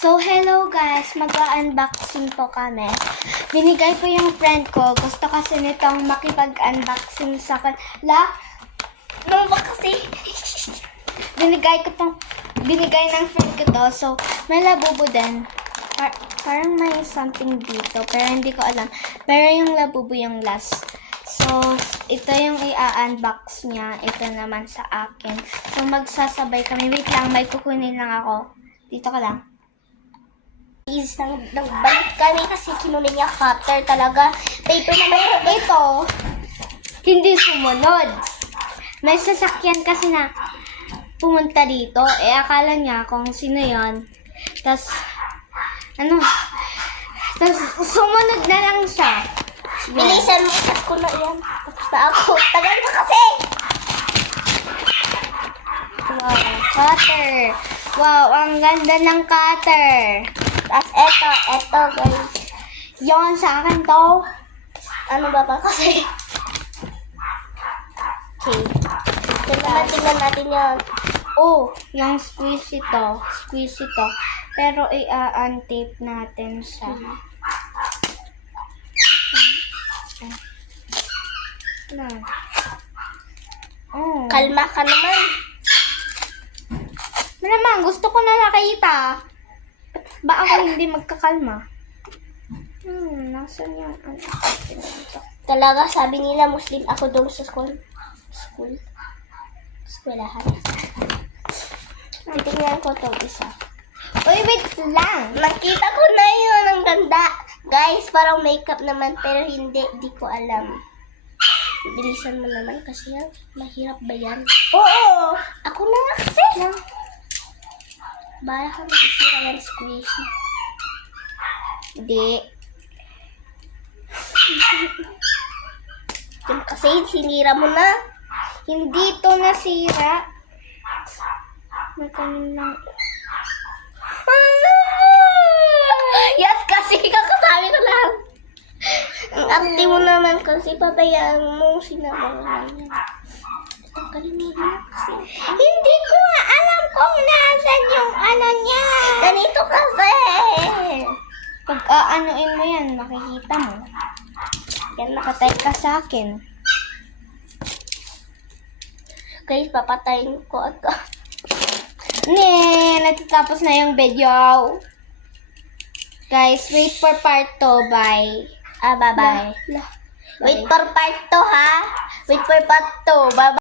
So, hello guys. Mag-unboxing po kami. Binigay ko yung friend ko. Gusto kasi nitong makipag-unboxing sa kanila. Ano ba kasi? Binigay ng friend ko to. So, may labubo din. Parang may something dito. Pero hindi ko alam. Pero yung labubo yung last. So, ito yung i-unbox niya. Ito naman sa akin. So, magsasabay kami. Wait lang, may kukunin lang ako. Dito ka lang. Nagbalik kami kasi kinunin niya cutter talaga. Paper naman Ito, hindi sumunod. May sasakyan kasi na pumunta dito. Akala niya kung sino yon. Tapos, sumunod na lang siya. Bilisan mo ko na yan. Tapos na ako. Tagal na kasi. Wow, cutter. Wow, ang ganda ng cutter. Tapos eto guys. Yon sa akin to. Ano ba kasi? Okay. Tingnan natin yan. Oh, yung squishy to. Squishy to. Pero i-untape natin siya. Oh. Kalma ka naman. Malamang, gusto ko na nakita. Ba ako hindi magkakalma? Nasaan yan? Talaga, sabi nila Muslim ako doon sa school. Eskwelahan. Titingnan ko to isa. Uy, wait lang. Nakita ko na yun. Ang ganda. Guys, parang makeup naman pero hindi. Di ko alam. Bilisan mo naman kasi yan. Mahirap ba yan? Oo. Ako na nga kasi. Bahala ka masisira yan squishy. Hindi. Yan kasi sinira mo na. Hindi to nasira. Matanin lang. Yan kasi kakasabi ko lang. Ang arte mo naman kasi pabayaan mo sinama lang yan. Tanggalin mo na kasi. Hindi ko nga alam kung nasan yung ano niya. Ganito kasi. Pag aanuin mo yan, makikita mo. Yan Patay ka sa akin. guys, papatayin ko agad. Natatapos na yung video. Guys, wait for part 2. Bye. Bye-bye. Lah. Wait for part 2 ha. Wait for part 2. Bye-bye.